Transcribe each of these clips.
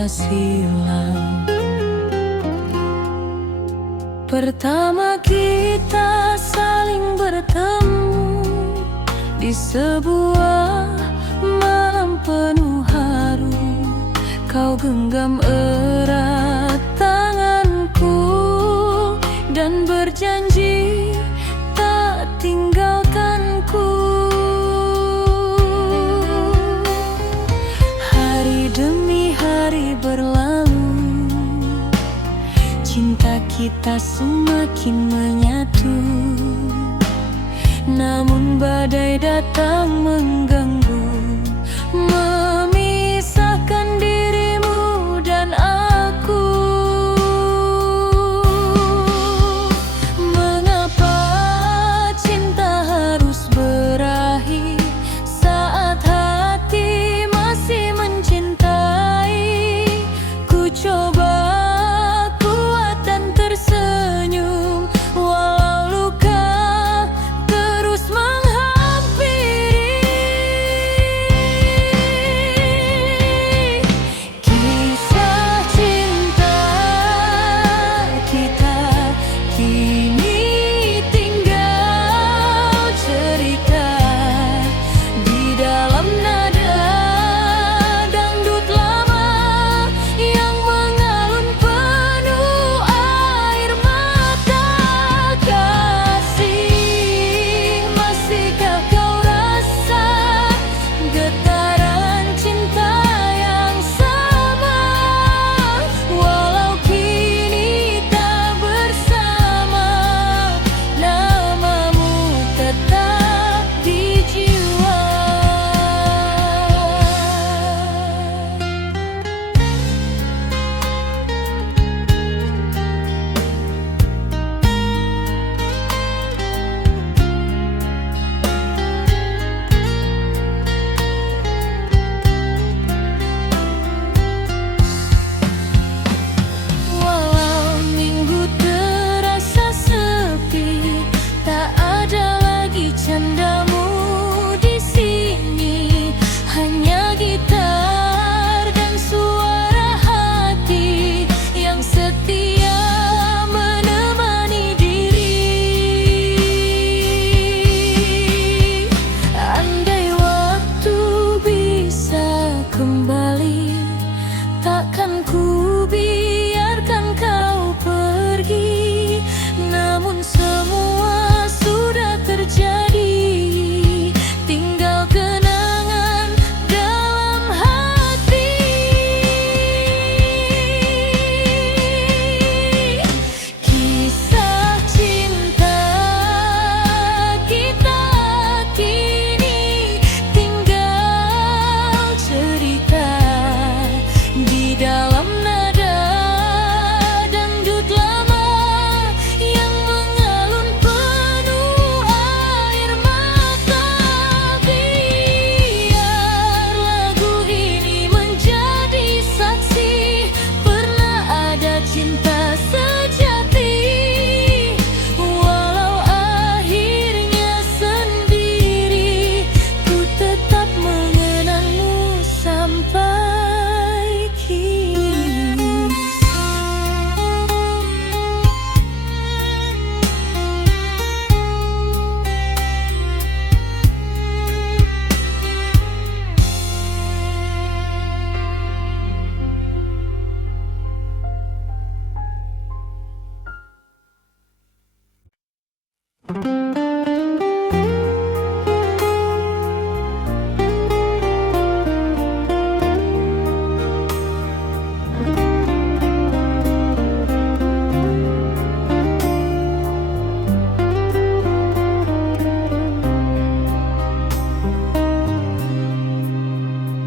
kita silam. Pertama kita saling bertemu di sebuah malam penuh haru. Kau genggam erat tanganku dan berjanji tak tinggalkanku. Hari demi hari berlalu, cinta kita semakin menyatu. Namun badai datang mengganggu, memisahkan dirimu dan aku. Mengapa cinta harus berakhir saat hati masih mencintai? Ku coba kuat dan tersenyum walau luka terus menghampiri. Kisah cinta kita kini tinggal cerita di dalam nada dangdut lama yang mengalun penuh air mata. Kasih, masihkah kau rasa getaran cinta yang sama? Walau kini tak bersama, namamu tetap di jiwa. Walau minggu terasa sepi, tak ada lagi candamu di sini. Hanya gitar dan suara hati yang setia menemani diri. Andai waktu bisa kembali, takkan ku biarkan kau pergi. Namun semua sudah terjadi, tinggal kenangan dalam hati. Kisah cinta kita kini tinggal cerita di dalam nada dangdut lama yang mengalun penuh air mata. Biar lagu ini menjadi saksi pernah ada cinta sejati. Walau akhirnya sendiri, ku tetap mengenangmu sampai kini.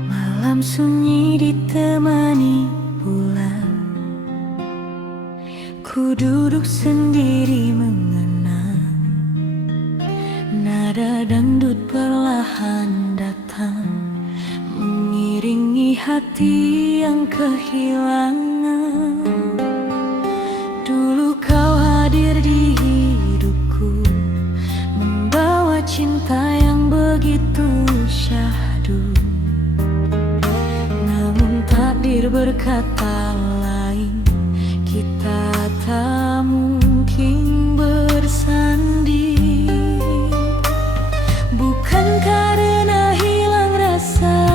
Malam sunyi ditemani bulan, ku duduk sendiri mengenang. Nada dangdut perlahan datang, mengiringi hati yang kehilangan. Dulu kau hadir di hidupku, membawa cinta yang begitu syahdu. Namun takdir berkata lain, kita tak mungkin bersanding. Bukan karena hilang rasa,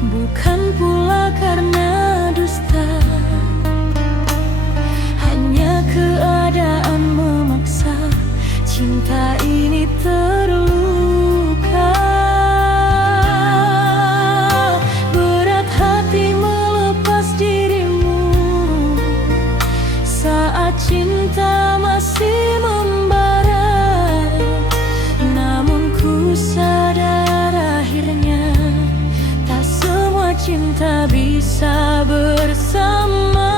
bukan pula karena dusta, hanya keadaan memaksa cinta ini terluka. Berat hati melepas dirimu saat cinta masih membara. Namun ku sadar akhirnya tak semua cinta bisa bersama.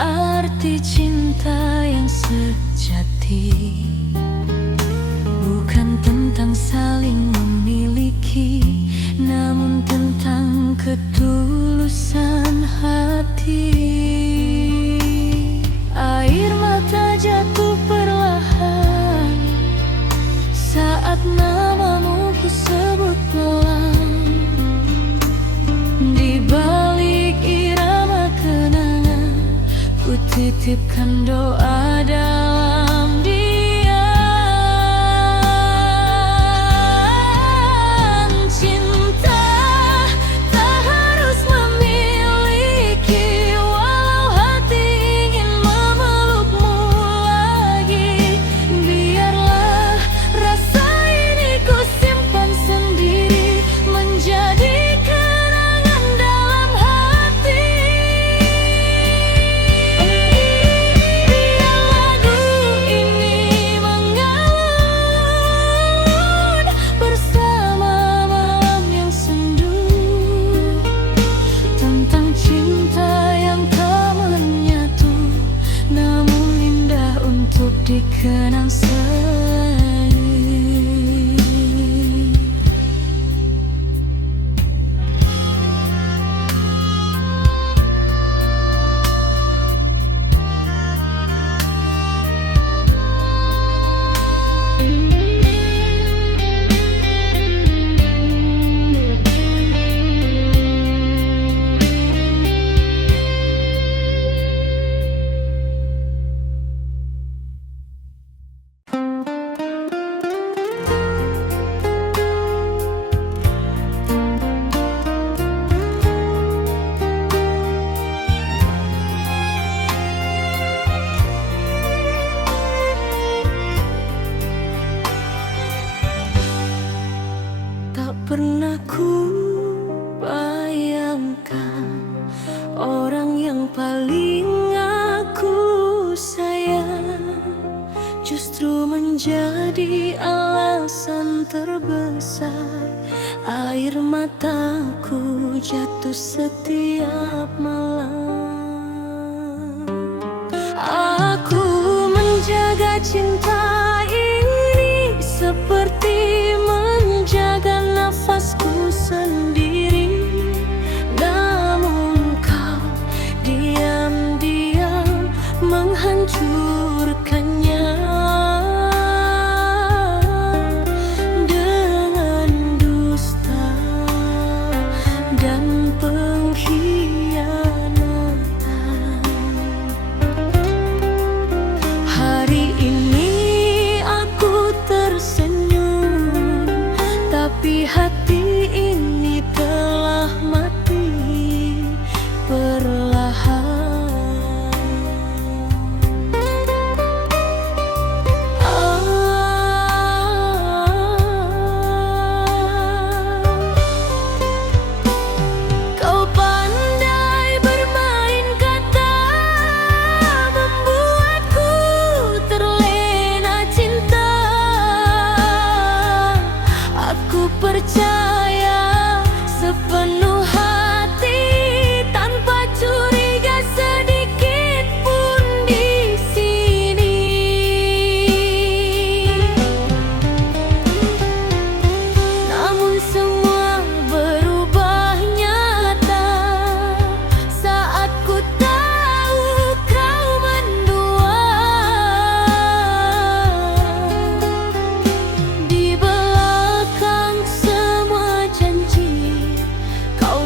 Arti cinta yang sejati bukan tentang saling memiliki, namun tentang ketulusan hati. Air mata jatuh perlahan saat namamu ku sebut pelan. Di balik irama kenangan ku titipkan doa dalam diam. Cinta tak harus memiliki, walau hati ingin memelukmu lagi. Biarlah rasa ini ku simpan sendiri, menjadi kenangan dalam hati. Dikenang sayang. Pernah ku bayangkan orang yang paling aku sayang justru menjadi alasan terbesar air mataku jatuh setiap malam. Aku menjaga cinta ini seperti menjaga nafasku sendiri, namun kau diam-diam menghancurkannya dengan dusta dan pengkhianatan. Hari ini aku tersenyum, tapi hati ini telah mati perlahan. percaya sepenuh hati tanpa curiga sedikit pun di sini. Namun semua berubah nyata saat ku tahu kau mendua. Di belakang semua janji kau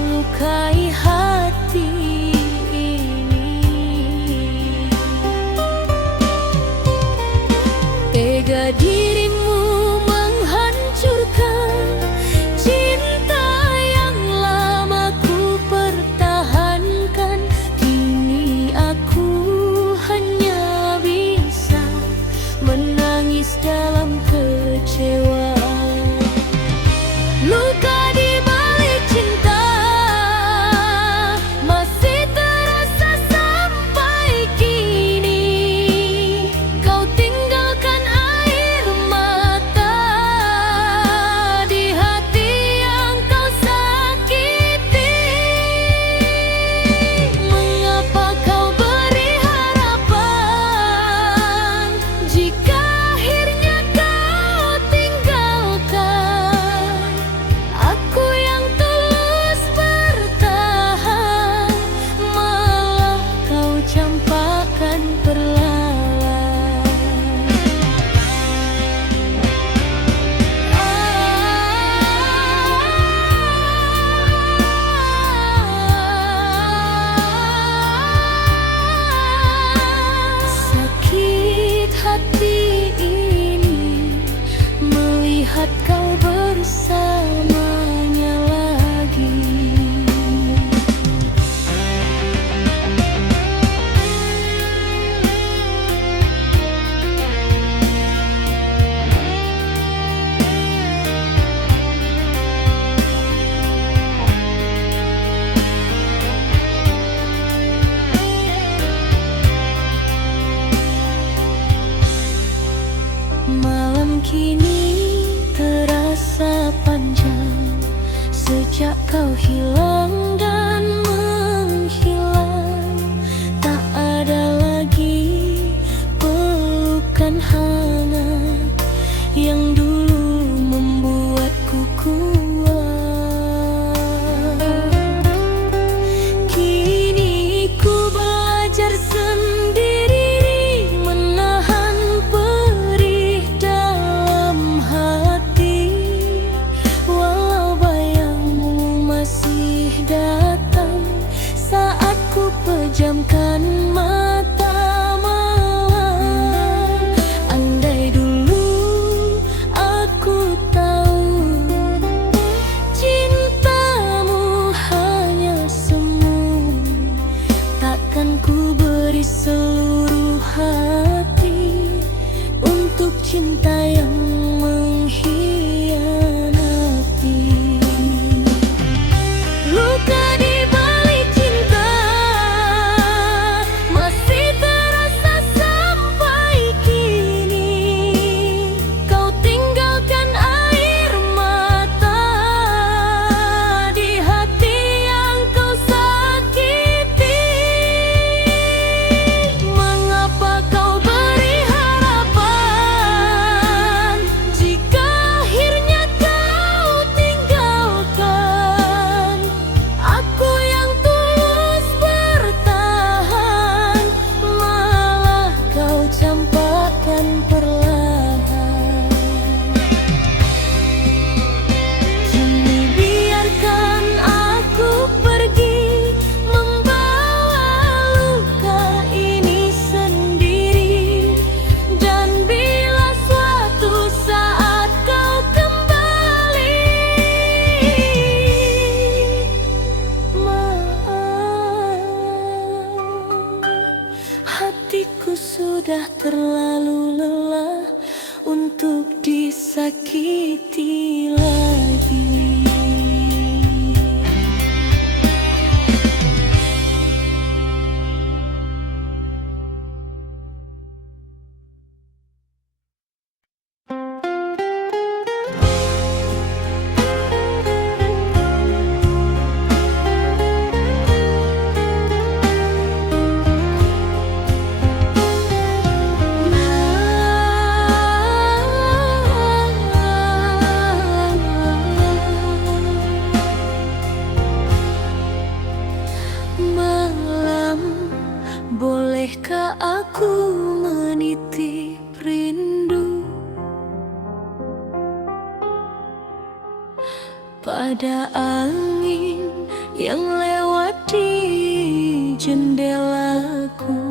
pada angin yang lewat di jendelaku.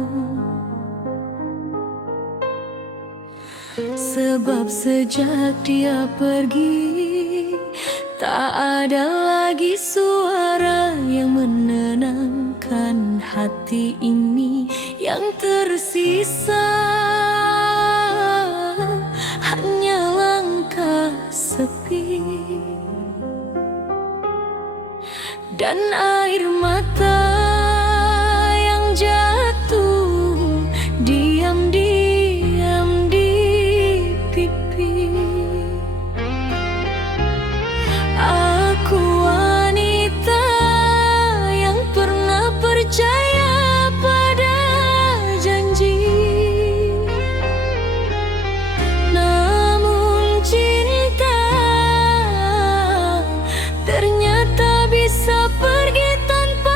Sebab sejak dia pergi, tak ada lagi suara yang menenangkan hati ini. Yang tersisa hanya langkah sepi dan air mata yang jatuh diam-diam di pipi. Aku wanita yang pernah percaya pada janji, namun cinta ternyata bisa pergi tanpa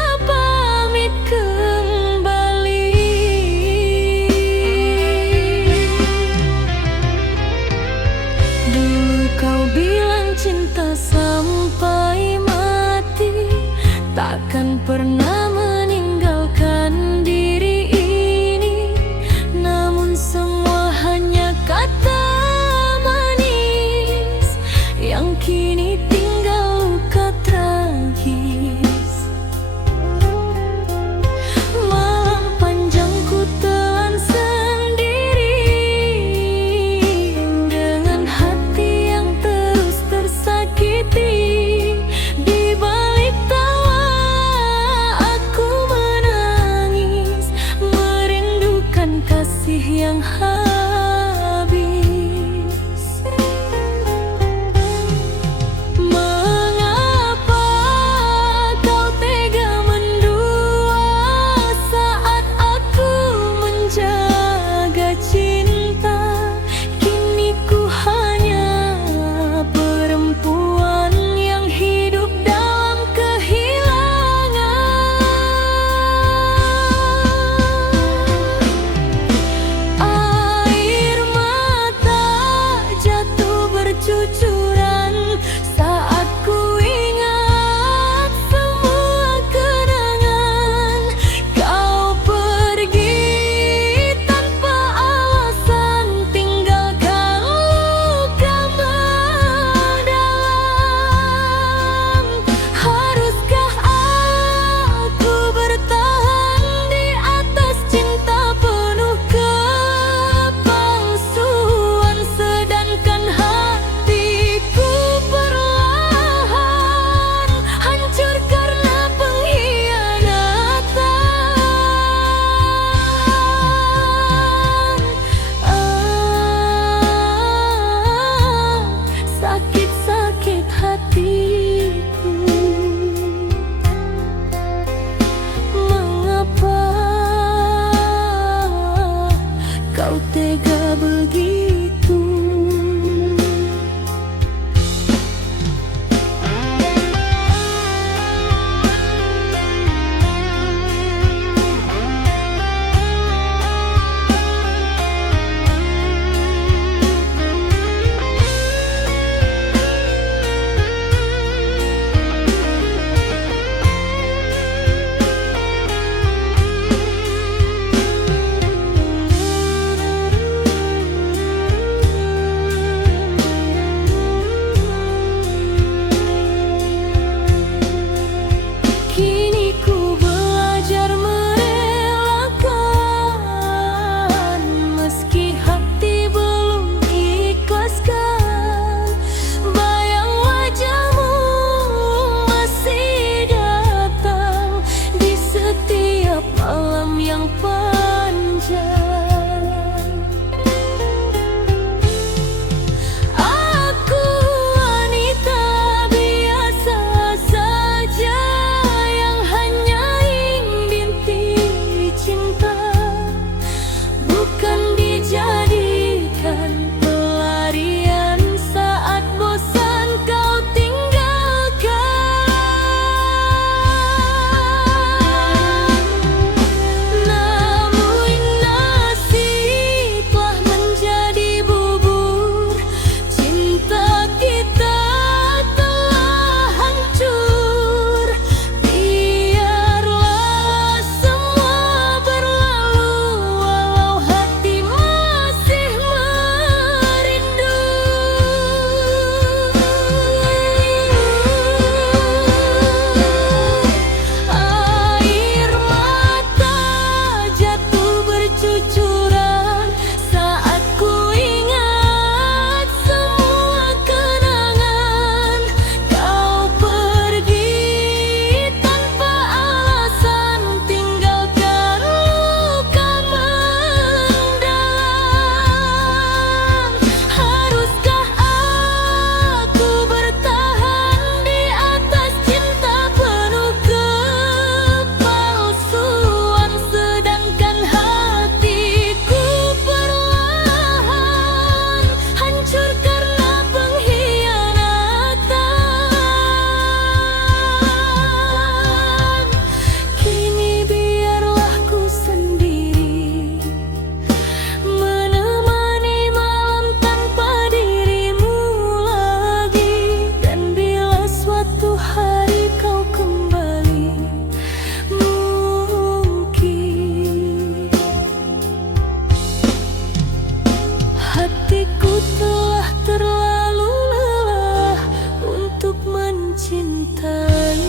mencintai.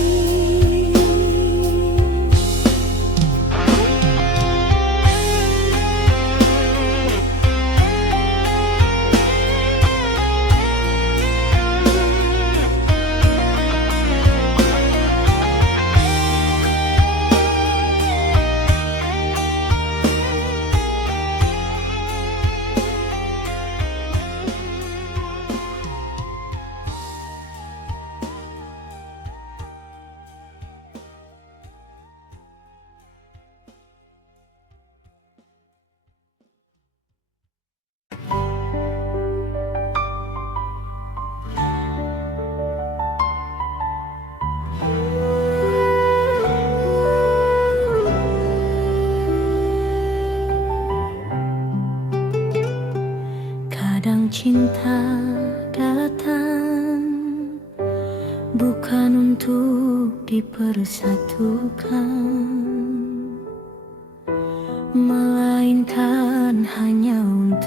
Kadang cinta datang bukan untuk dipersatukan, melainkan hanya untuk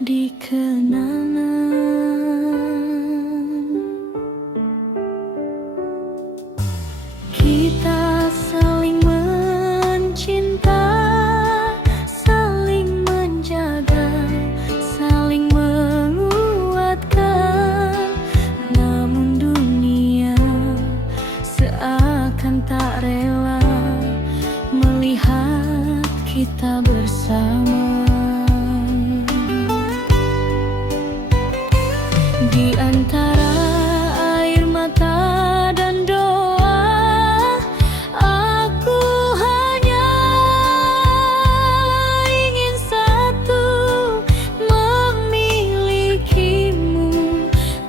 dikenang. Kita saling mencinta, saling menjaga, saling menguatkan. Namun dunia seakan tak rela melihat kita bersama. Di antara air mata dan doa, aku hanya ingin satu, memilikimu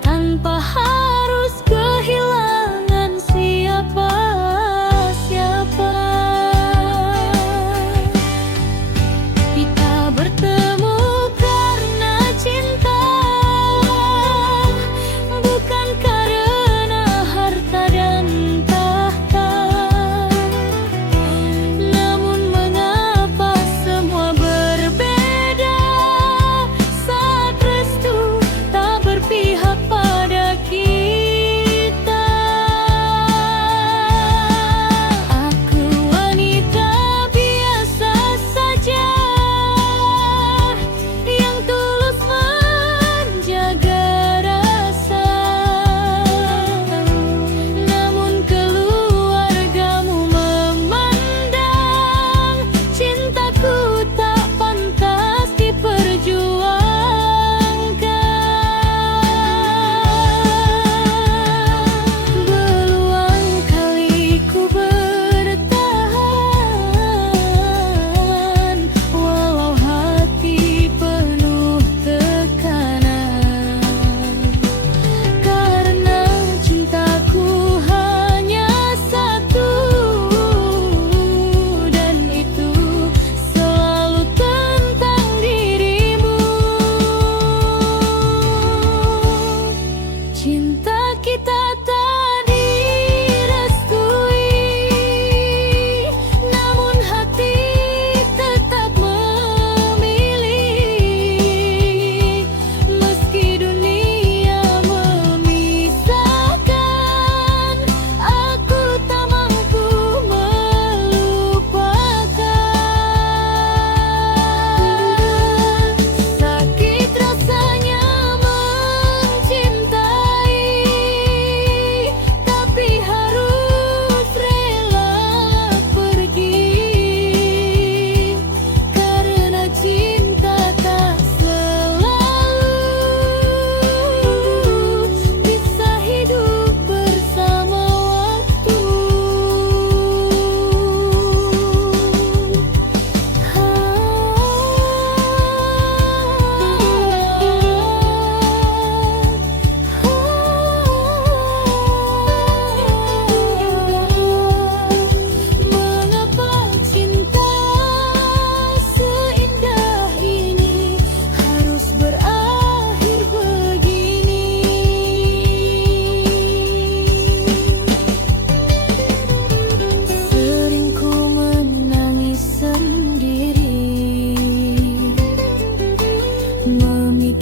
tanpa harus kehilangan siapa-siapa. Kita bertemu karena cinta,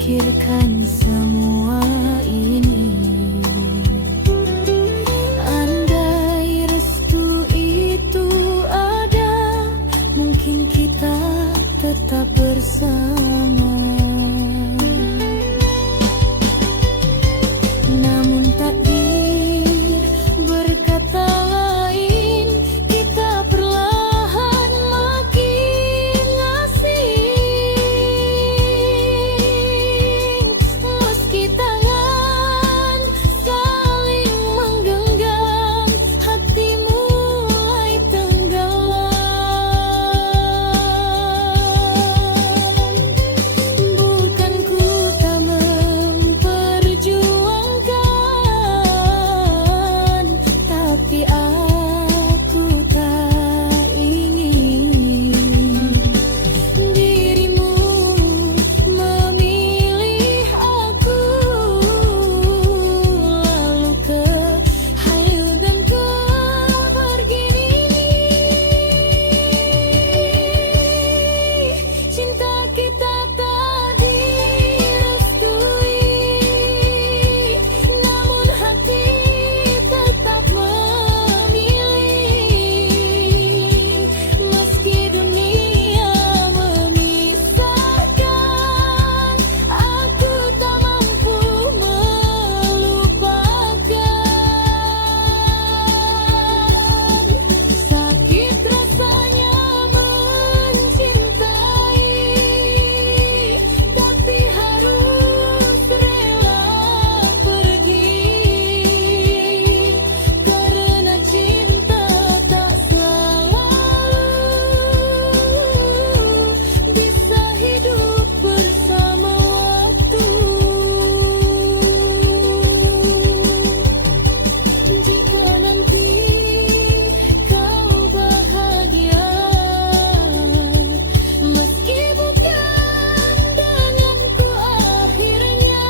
memikirkan semua ini. Andai restu itu ada, mungkin kita tetap bersama. Namun takdir berkata lain, kita perlahan makin asing. Meski tangan saling menggenggam, hati mulai tenggelam. Bukan ku tak memperjuangkan, tapi aku tak ingin dirimu memilih aku, lalu kehayutan kepergian ini. Cinta kita tak direstui, namun hati tetap memilih. Meski dunia memisahkan, aku tak mampu melupakan. Sakit rasanya mencintai, tapi harus rela pergi, karena cinta tak selalu bisa hidup bersama waktu. Jika nanti kau bahagia, meski bukan denganku akhirnya,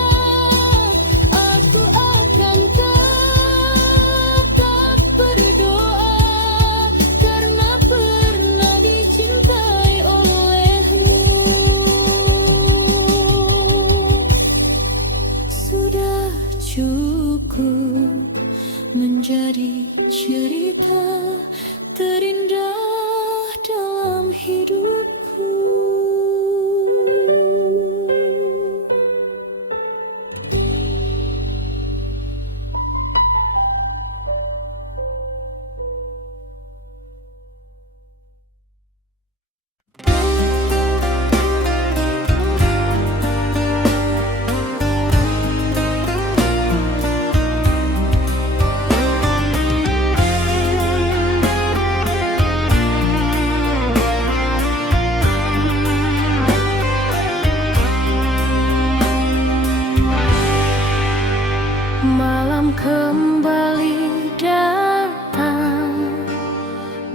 aku akan tetap berdoa karena pernah dicintai olehmu. Sudah cukup menjadi cerita terindah dalam hidupku. Malam kembali datang,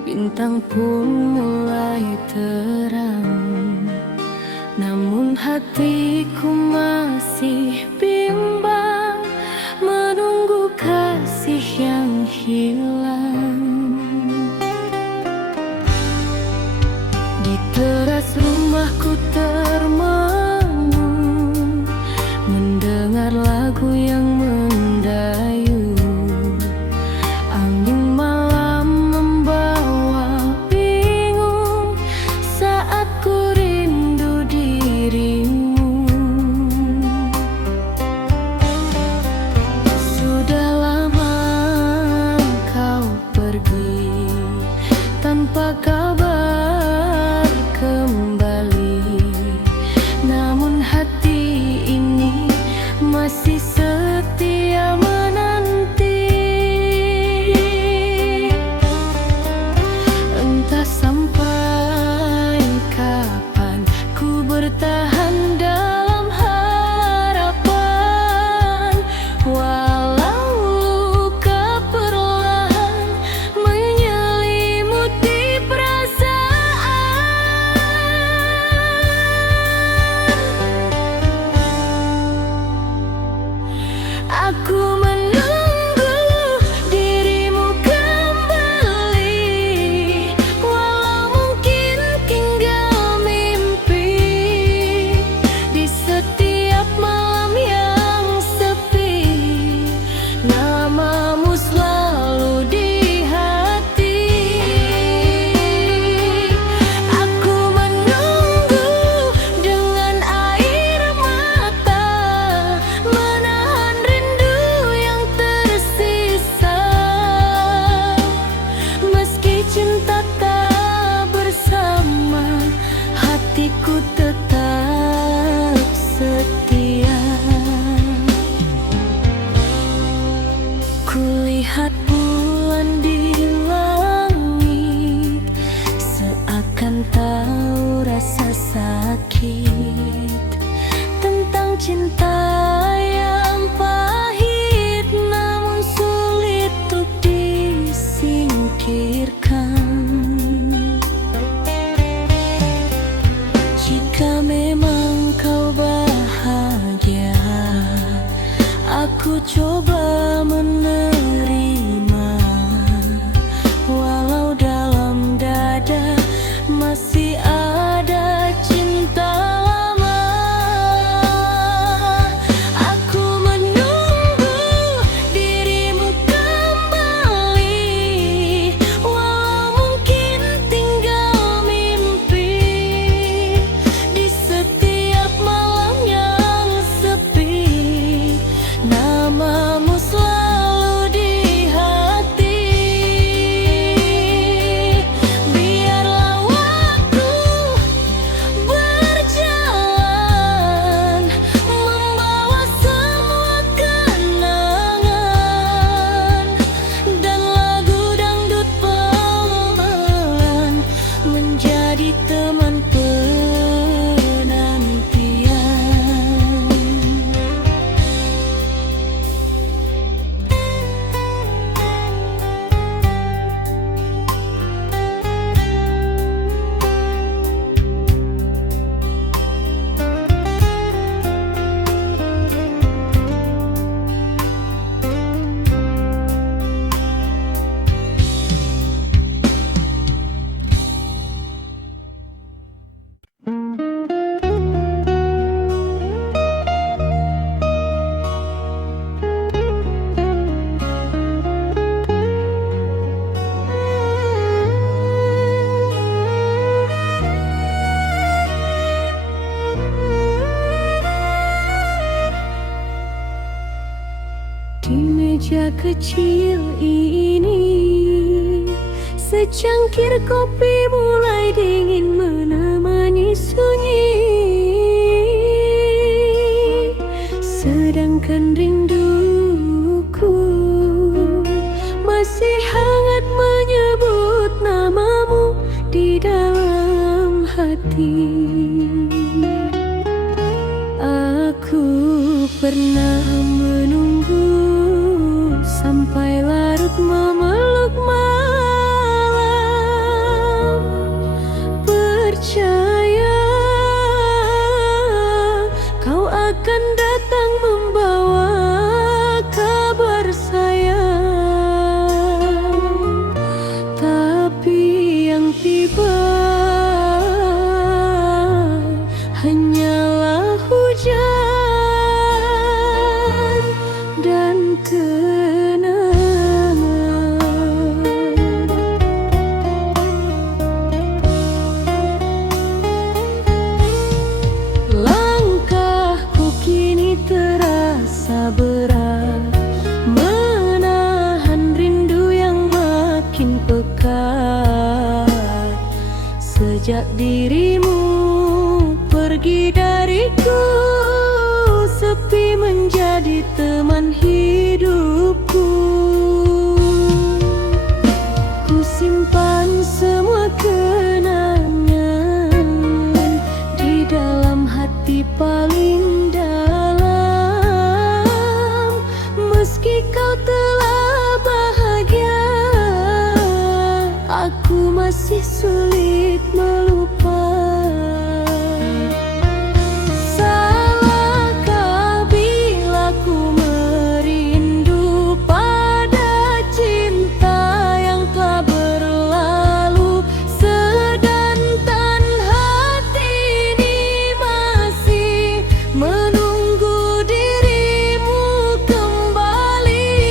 bintang pun mulai terang, namun hatiku masih bimbang menunggu kasih yang hilang. Di teras rumahku termenung, mendengar lagu yang mendayu. Angin malam membawa cinta yang pahit namun sulit untuk disingkirkan. Jika memang kau bahagia, aku coba menerima, walau dalam dada masih ada cinta lama. Aku menunggu dirimu kembali, walau mungkin tinggal mimpi. Di setiap malam yang sepi, namamu selalu di hati. Biarlah waktu berjalan, membawa semua kenangan, dan lagu dangdut pelan menjadi teman penantian. Di meja kecil ini, secangkir kopi mulai dingin menemani sunyi. Sedangkan rinduku masih hangat menyebut namamu di dalam hati. Aku pernah menunggu sampai larut memeluk malam, percaya kau akan datang membawa kabar sayang. Tapi yang tiba hanyalah hujan dan langkahku kini terasa berat, menahan rindu yang makin pekat. Sejak dirimu pergi dariku, sepi menjadi teman hidupku. Ku simpan semua kenangan di dalam hati paling dalam. Meski kau telah bahagia, aku masih sulit melupa. Salahkah bila ku merindu pada cinta yang telah berlalu, sedangkan hati ini masih menunggu dirimu kembali.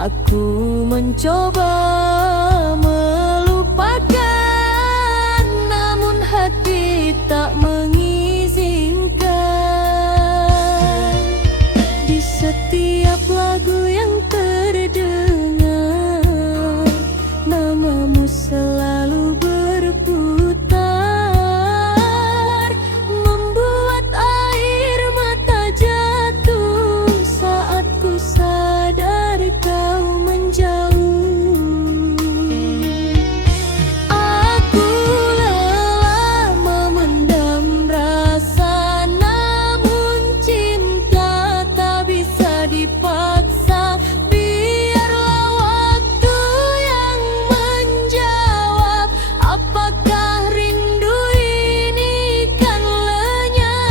Aku mencoba melupakan, namun hati tak mengizinkan. Di setiap lagu yang terdengar, namamu selalu berputar, membuat air mata jatuh saat ku sadar kau menjauh. Aku lelah memendam rasa, namun cinta tak bisa dipaksa. Biarlah waktu yang menjawab, apakah rindu ini kan lenyap.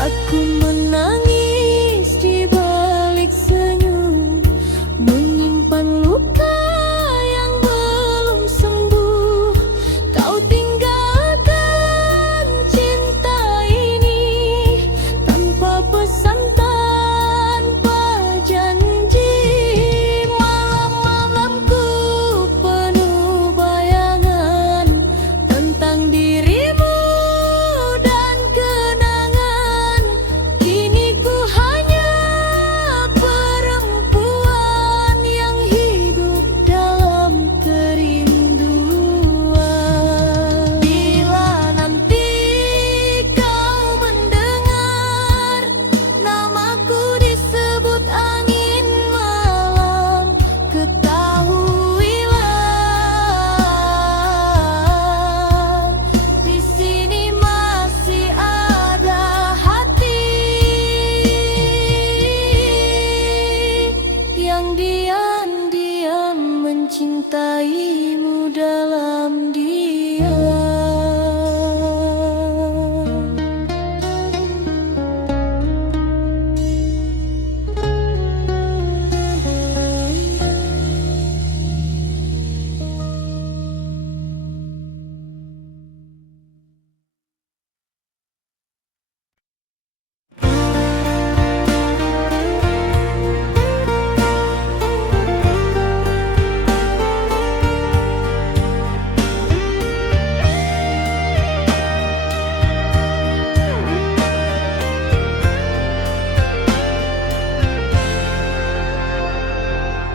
Aku menangis di balik senyum, menyimpan luka yang belum sembuh. Kau tinggalkan cinta ini tanpa pesan, tanpa janji. Malam-malamku penuh bayangan tentang dirimu dan kenangan. Kini ku hanya perempuan yang hidup dalam kerinduan. Bila nanti kau mendengar namaku disebut angin malam, ketahuilah di sini masih ada hati yang diam-diam mencintaimu dalam diam.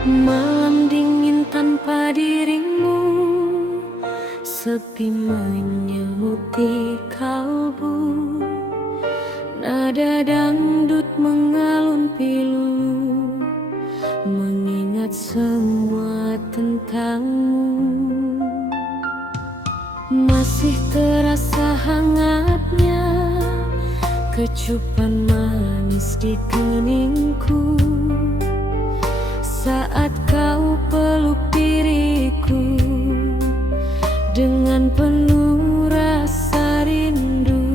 Malam dingin tanpa dirimu, sepi menyelimuti kalbu. Nada dangdut mengalun pilu, mengingat semua tentangmu. Masih terasa hangatnya kecupan manis di keningku saat kau peluk diriku dengan penuh rasa rindu.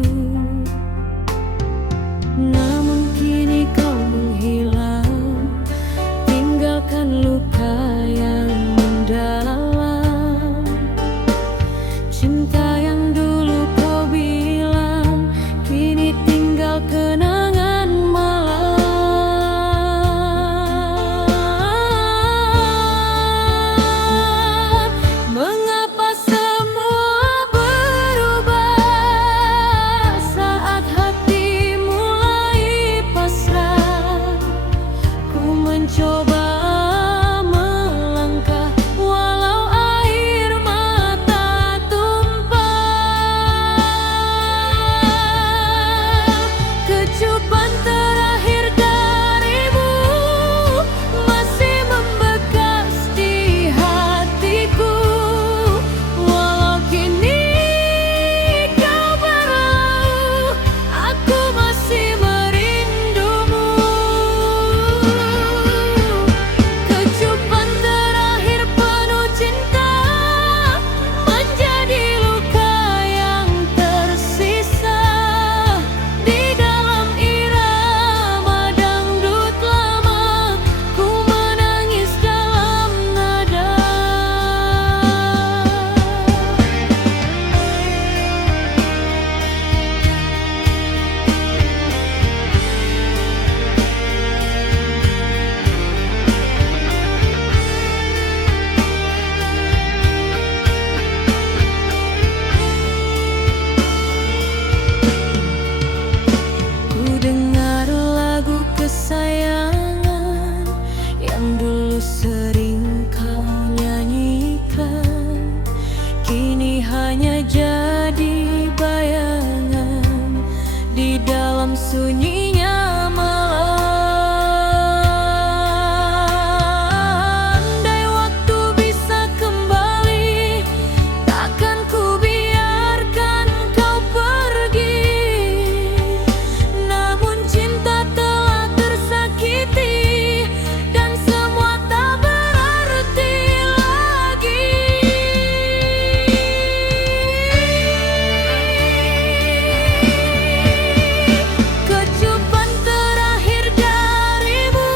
Namun kini kau menghilang, tinggalkan luka yang mendalam. Cinta yang dulu kau bilang, kini tinggal kenangan malam. Mengapa semua berubah saat hati mulai pasrah? Ku mencoba melangkah walau air mata tumpah. Kecupan terakhir darimu masih membekas di hatiku. Walau kini kau berlalu, aku masih merindumu. Kecupan terakhir penuh cinta menjadi luka yang tersisa di dalam irama di dalam sunyinya malam. Andai waktu bisa kembali, takkan ku biarkan kau pergi. Namun cinta telah tersakiti, dan semua tak berarti lagi. Kecupan terakhir darimu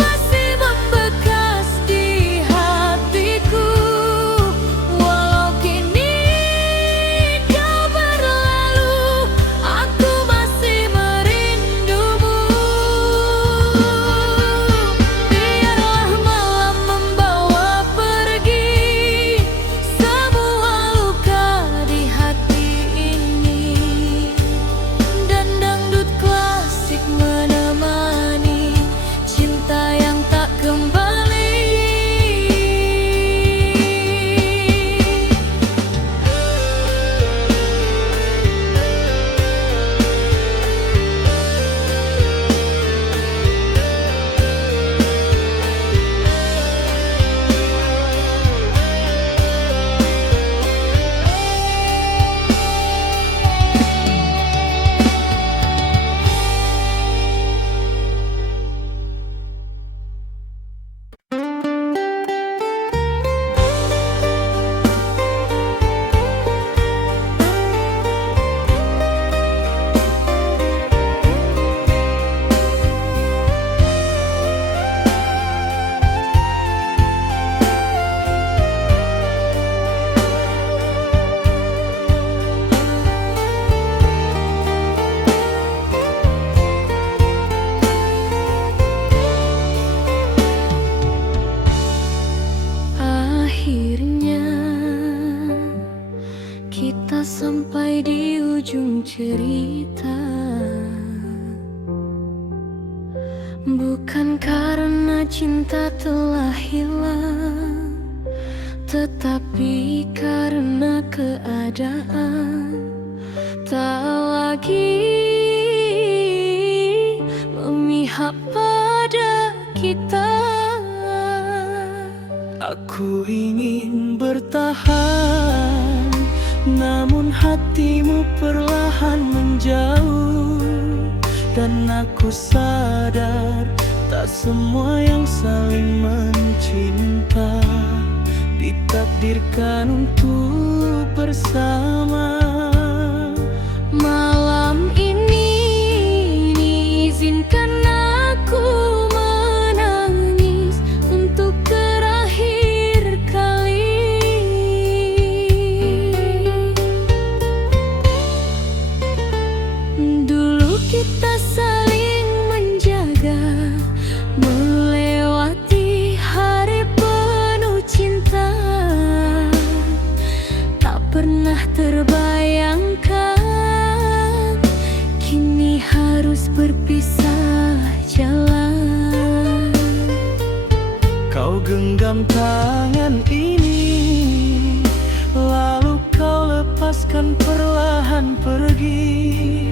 masih membekas di hatiku. Walau kini kau berlalu, aku masih merindumu. Biarlah malam membawa pergi semua luka di hati ini, dan dangdut klasik menemani cinta yang tak kembali. Akhirnya kita sampai di ujung cerita. Bukan karena cinta telah hilang, tetapi karena keadaan tak lagi memihak pada kita. Aku ingin bertahan, namun hatimu perlahan menjauh. Dan aku sadar tak semua yang saling mencinta ditakdirkan untuk bersama. Malam ini izinkan aku menangis untuk terakhir kali. Dulu kita saling menjaga, melewati hari penuh cinta. Tak pernah terbayangkan kini harus berpisah jalan. Kau genggam tangan ini, lalu kau lepaskan perlahan pergi,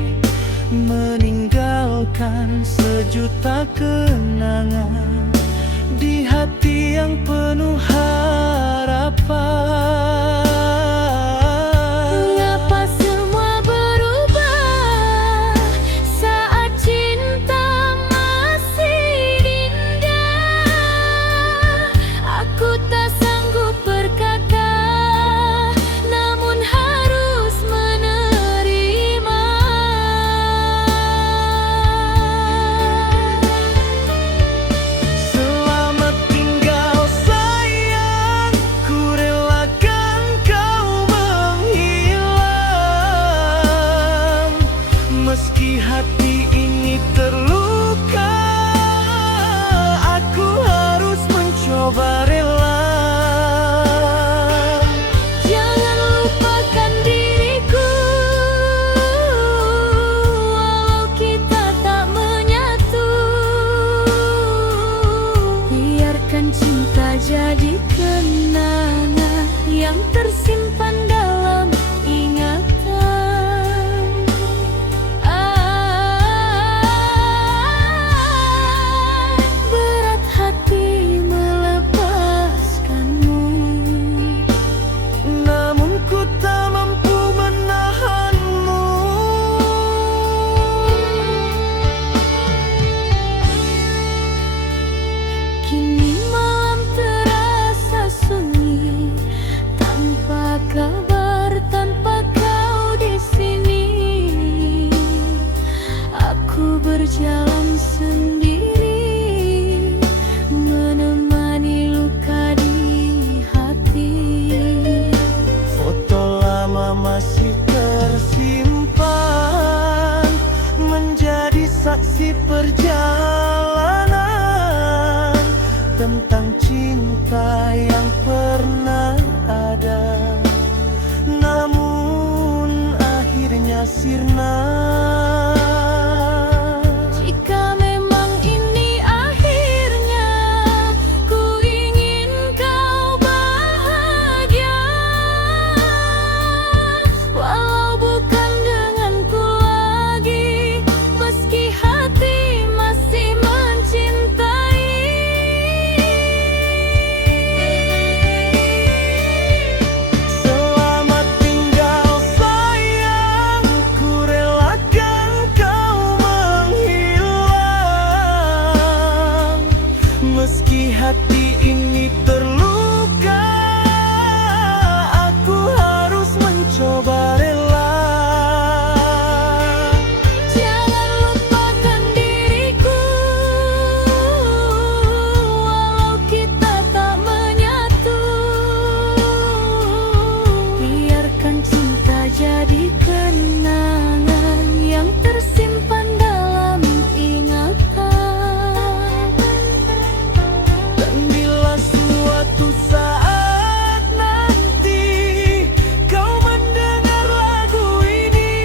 meninggalkan sejuta kenangan di hati yang penuh harapan. Mengapa semua berubah saat cinta masih indah? Aku tak sanggup berkata, namun harus menerima. Selamat tinggal sayang, ku relakan kau menghilang. Meski hati ini terluka, aku harus mencoba rela. Jangan lupakan diriku, walau kita tak menyatu. Biarkan cinta jadi kenangan yang tersimpan dalam ingatan. berjalan sendiri, menemani luka di hati. Foto lama masih tersimpan, menjadi saksi perjalanan tentang cinta yang pernah ada, namun akhirnya sirna. Jika memang ini akhirnya, ku ingin kau bahagia, walau bukan denganku lagi, meski hati masih mencintai. Selamat tinggal sayang, ku relakan kau menghilang, meski hati ini terluka, aku harus mencoba rela. Jangan lupakan diriku, walau kita tak menyatu. Biarkan cinta jadi kenangan yang tersimpan dalam ingatan. Dan bila suatu saat nanti kau mendengar lagu ini,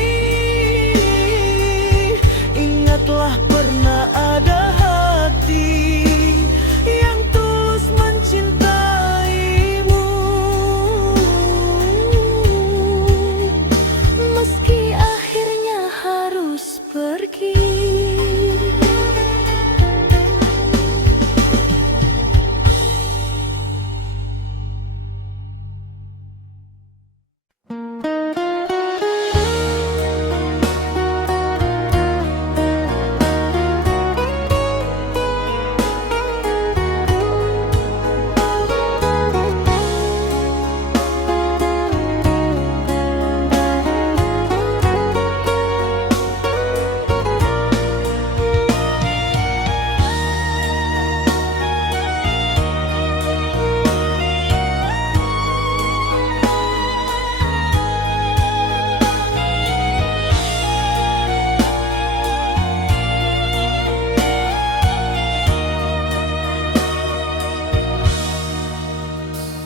ingatlah pernah ada hati yang tulus mencintaimu, Meski akhirnya harus pergi.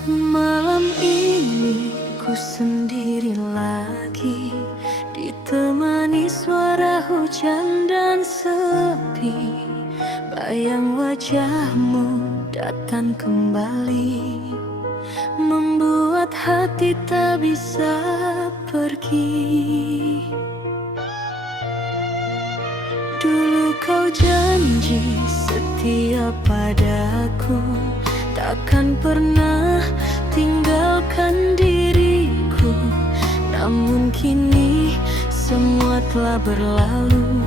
Malam ini ku sendiri lagi, ditemani suara hujan dan sepi. Bayang wajahmu datang kembali, membuat hati tak bisa pergi. Dulu kau janji setia padaku, takkan pernah tinggalkan diriku. Namun kini semua telah berlalu,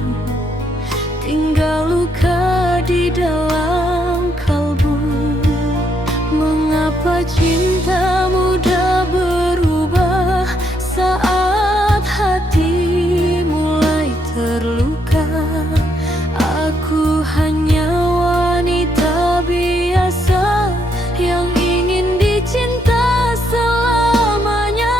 tinggal luka di dalam kalbu. Mengapa cinta mudah berubah saat hati mulai terluka? Aku hanya wanita biasa yang ingin dicinta selamanya.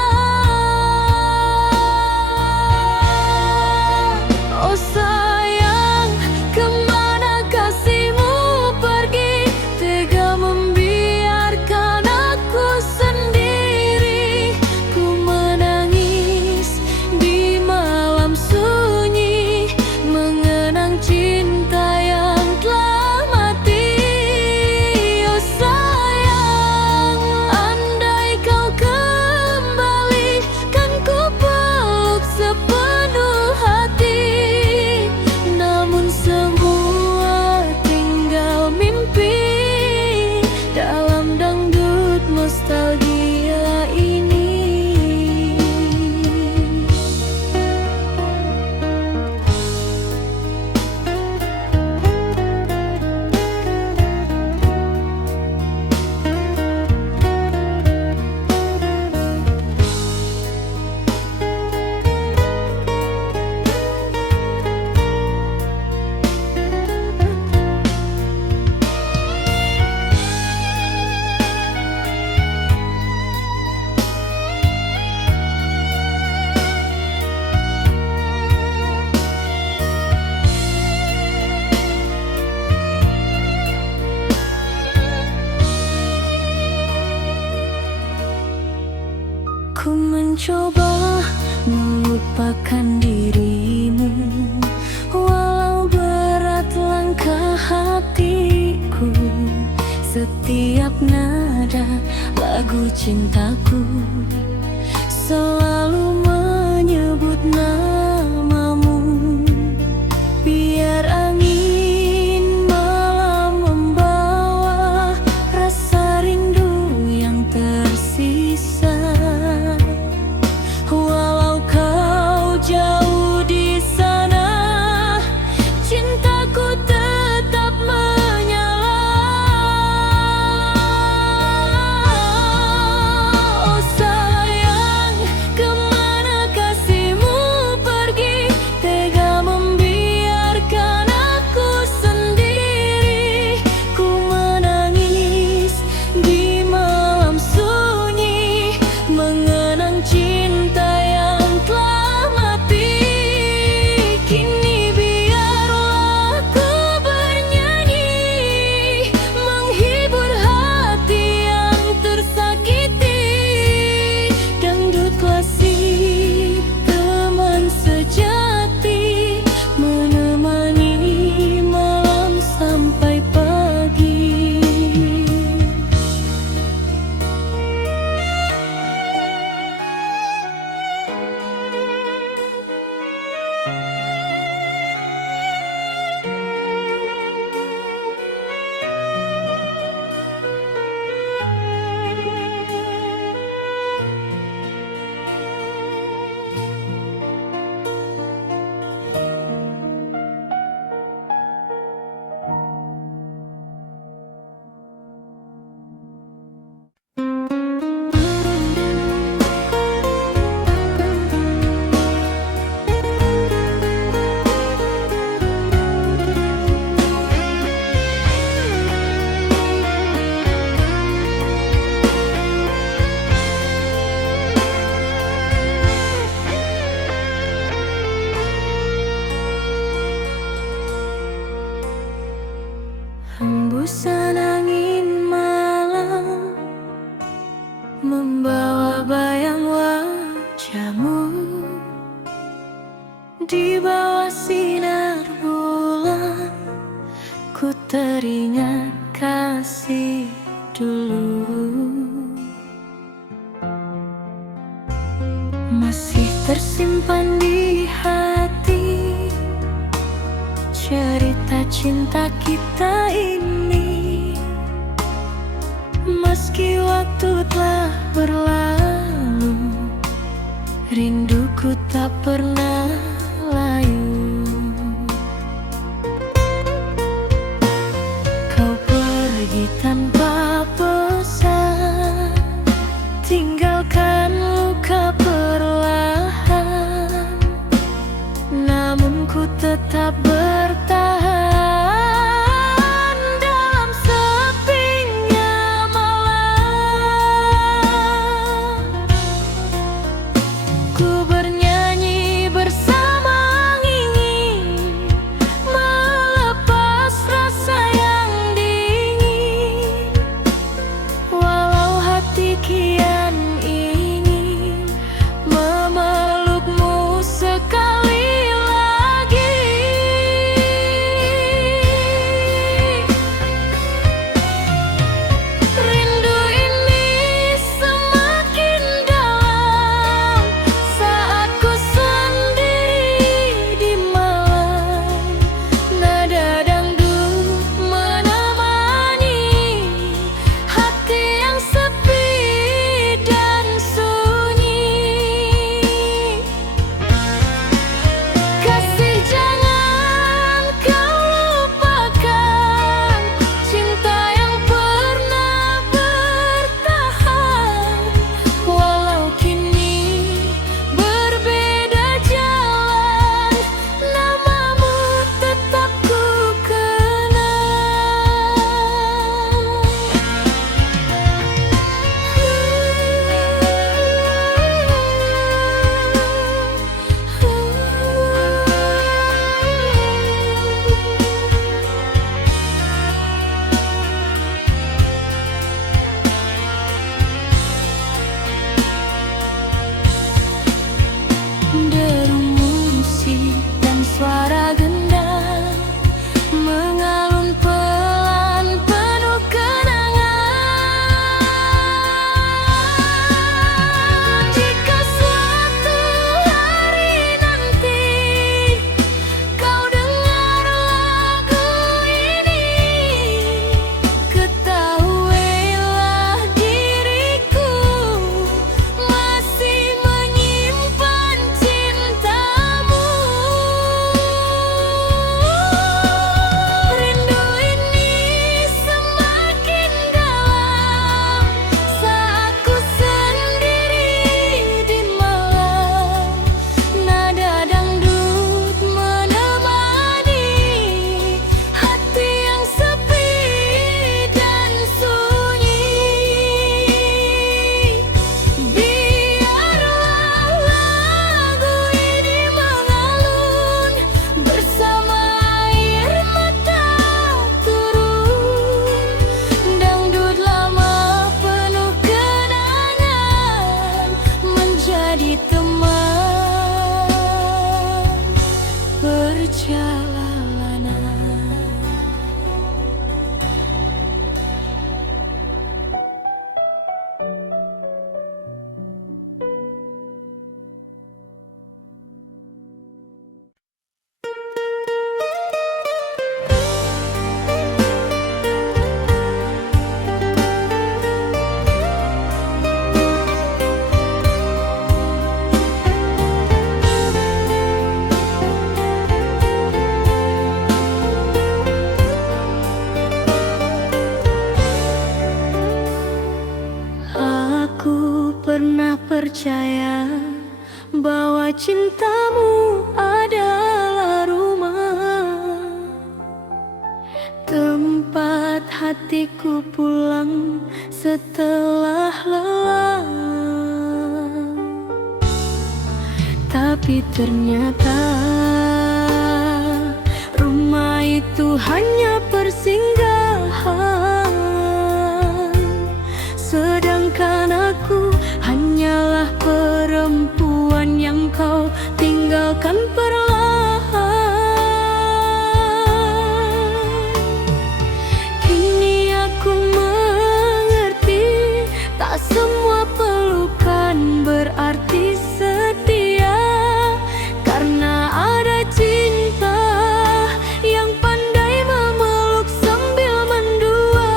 Oh sayang, kemana kasihmu pergi? Tega membiarkan aku sendiri. Ku menangis di malam sunyi, mengenang cinta yang telah mati. Oh sayang, andai kau kembali, kan ku peluk sepenuh hati. Namun semua tinggal mimpi dalam dangdut nostalgia ini. mencoba melupakan dirimu, walau berat langkah hatiku. Setiap nada lagu cintaku selalu menyebut namamu. Biar angin malam membawa rasa rindu yang tersisa, walau kau jauh di sana, cintaku tetap menyala. Oh sayang, kemana kasihmu pergi? Tega membiarkan aku sendiri. Ku menangis di malam sunyi, mengenang cinta yang telah mati. Kini biarlah ku bernyanyi, menghibur hati yang tersakiti. Dangdut klasik, teman sejati, menemani malam sampai pagi. Hembusan angin malam membawa bayang wajahmu. Di bawah sinar bulan, ku teringat kasih dulu. Masih tersimpan di hati cerita cinta kita ini. Meski waktu telah berlalu, rinduku tak pernah layu. Kau pergi tanpa pesan, tinggalkan luka perlahan. Namun ku tetap bertahan dalam sepinya malam. Ku bernyanyi bersama perjalanan. Aku pernah percaya bahwa cintamu adalah rumah, tempat hatiku pulang setelah lelah. Tapi ternyata rumah itu hanya persinggahan, sedangkan aku hanyalah perempuan yang kau tinggalkan perlahan. Kini aku mengerti, tak semua pelukan berarti setia, karena ada cinta yang pandai memeluk sambil mendua.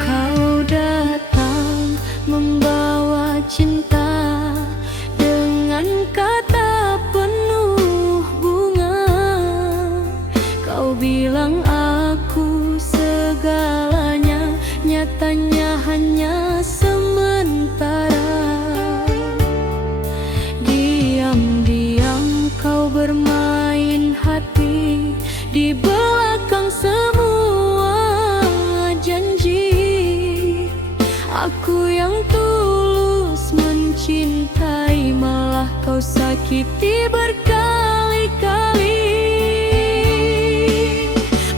Kau datang membawa cinta dengan kata penuh bunga. Kau bilang aku segalanya, nyatanya hanya sementara. Diam-diam kau bermain hati di belakang semua janji. Aku yang tulus mencintai, malah kau sakiti berkali-kali.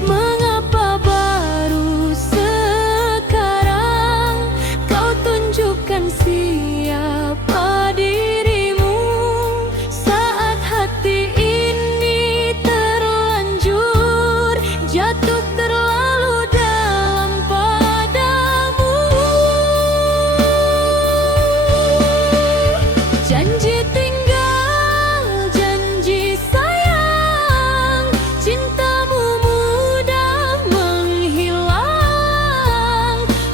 Mengapa baru sekarang kau tunjukkan siapa dirimu, saat hati ini terlanjur jatuh terlalu dalam padamu. Janji tinggal, janji sayang, cintamu mudah menghilang.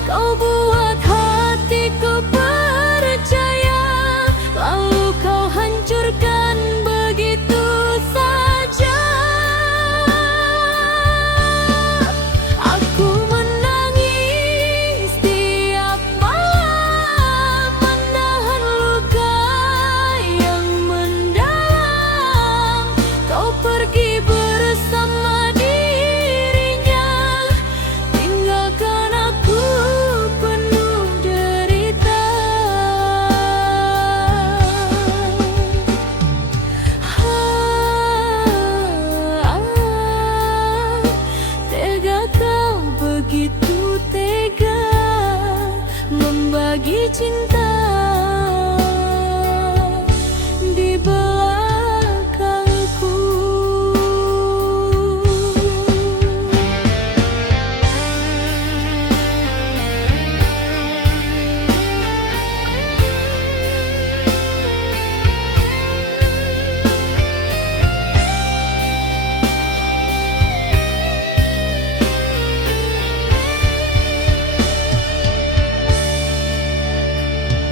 Kau buat hatiku percaya, lalu kau hancurkan begitu saja. Aku menangis tiap malam, menahan luka yang mendalam. Kau pergi bersama dirinya, tinggalkan aku penuh derita. Tega kau, begitu tega membagi cinta di belakangku.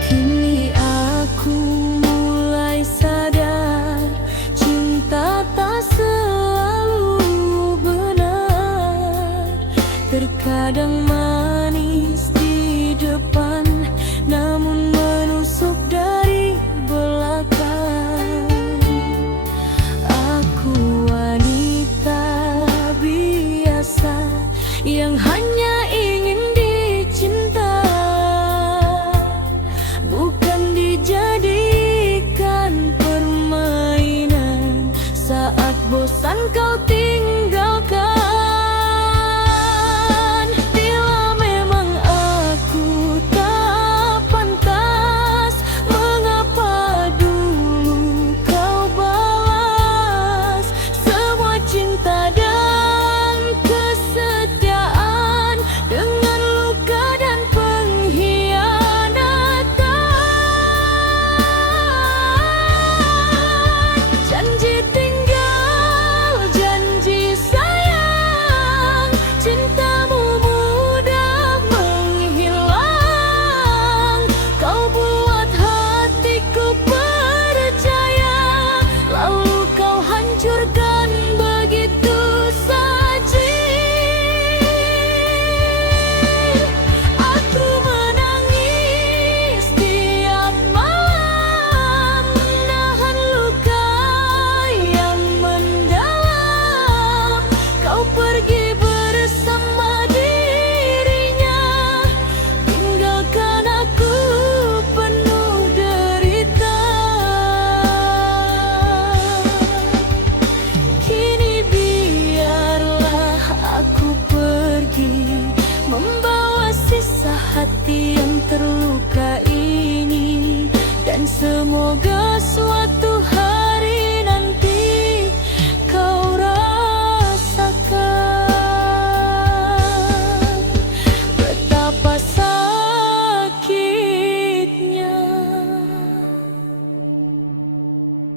Kini aku mulai sadar, cinta tak selalu benar. Terkadang manis di depan, namun menusuk dari belakang. Aku wanita biasa yang hanya ingin dicinta, bukan dijadikan permainan saat bosan kau tinggalkan. Bila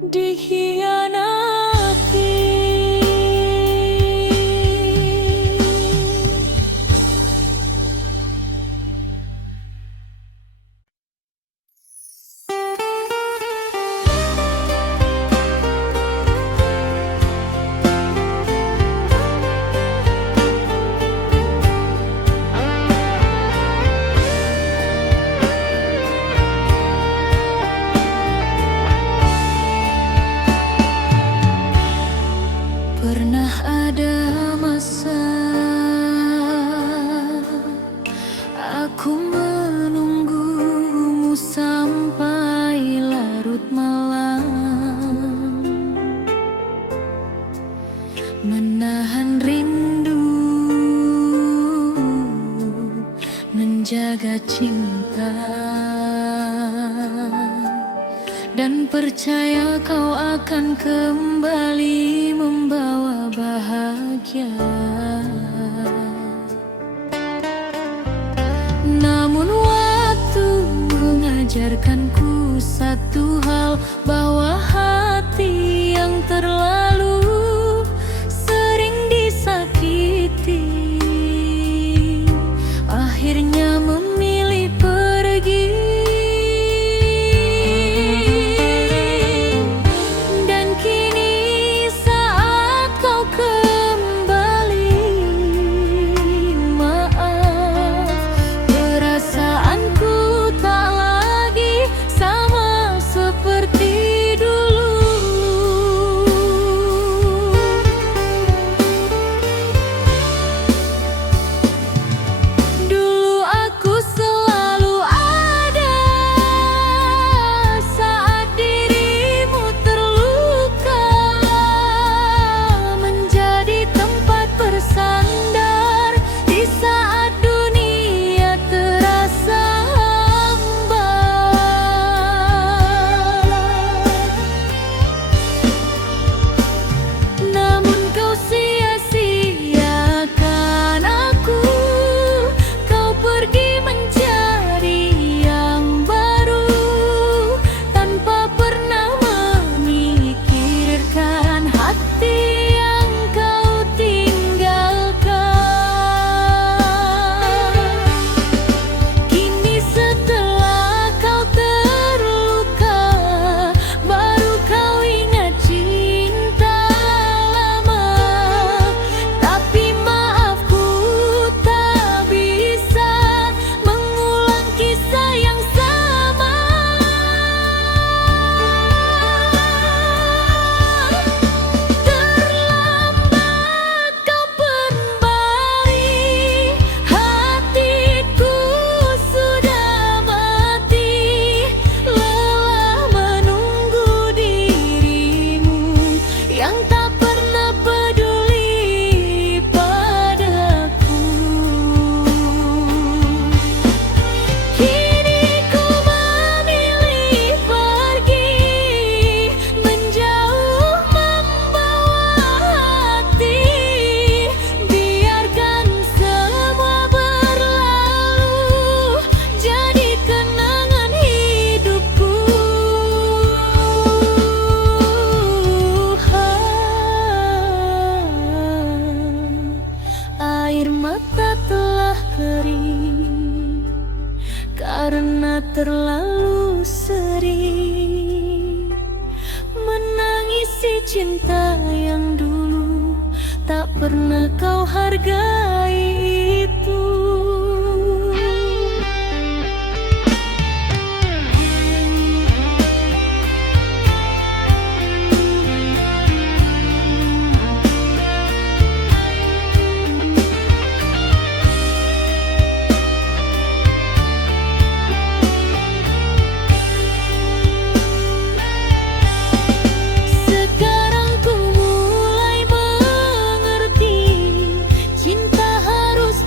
dikhianati. Pernah ada masa aku menunggumu sampai larut malam, menahan rindu, menjaga cinta, dan percaya kau akan kembali membawa bahagia. Namun waktu mengajarkanku satu hal, bahwa hati yang terlalu sering disakiti akhirnya memilih pergi. terlalu sering menangisi cinta yang dulu tak pernah kau hargai itu. Sekarang ku mulai mengerti, cinta harus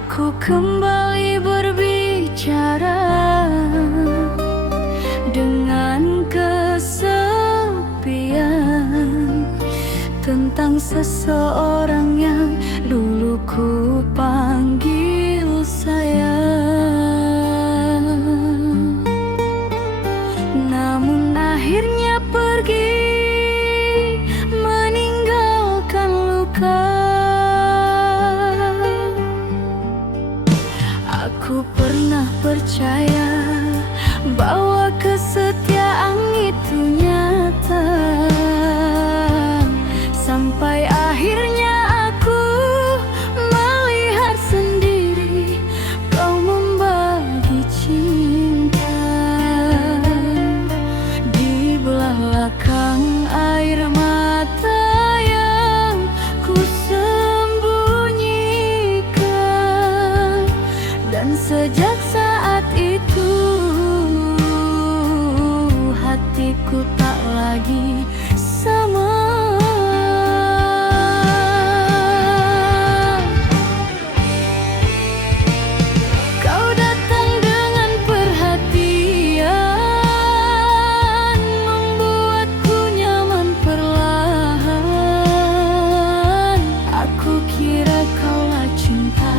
Aku kembali berbicara dengan kesepian tentang seseorang yang dulu ku panggil sayang, namun akhirnya pergi meninggalkan luka. Aku pernah percaya bahwa kesetiaan itu nyata, sampai akhirnya aku melihat sendiri kau membagi cinta di belakang air mata yang ku sembunyikan. Dan sejak saat itu hatiku tak lagi sama. Kau datang dengan perhatian, membuatku nyaman perlahan. Aku kira kaulah cinta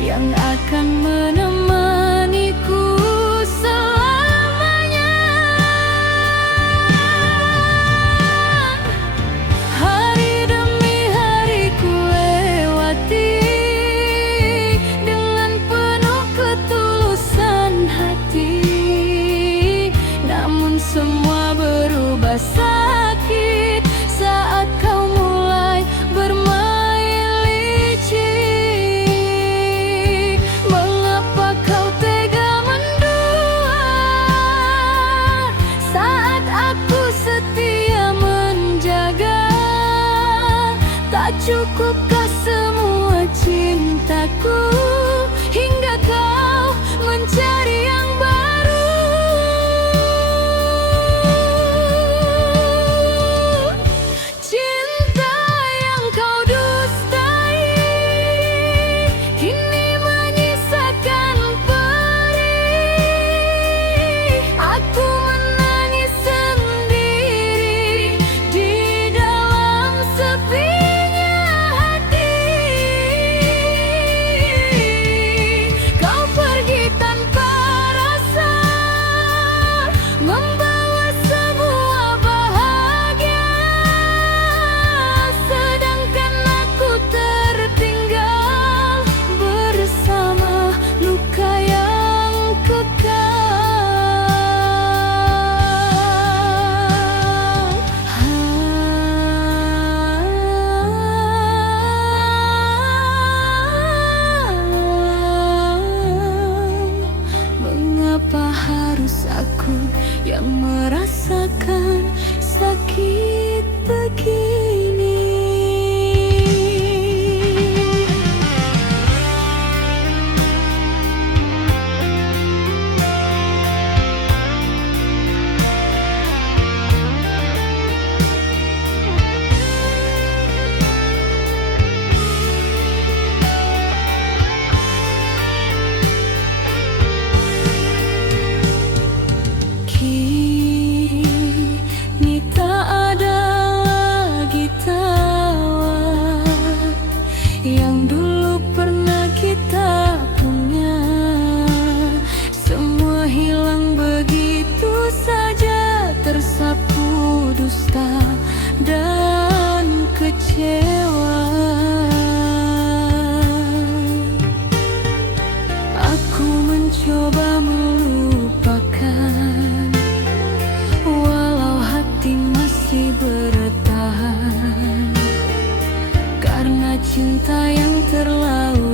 yang akan menemaniku selamanya. Hari demi hari ku lewati dengan penuh ketulusan hati, namun semua berubah sakit saat kau mulai bermain licik. Mengapa kau tega mendua saat aku setia menjaga? Tak cukupkah semua cintaku hingga kau mencari yang baru? Cinta yang kau dustai kini menyisakan perih. Aku menangis sendiri di dalam sepinya hati. Kau pergi tanpa rasa, membawa semua bahagia, sedangkan aku tertinggal bersama luka yang kekal. Mengapa harus aku yang merasakan sakit begini? Kini tak ada lagi tawa yang dulu pernah kita punya. Semua hilang begitu saja, tersapu dusta dan kecewa. Aku mencoba melupakan, walau hati masih bertahan, karena cinta yang terlalu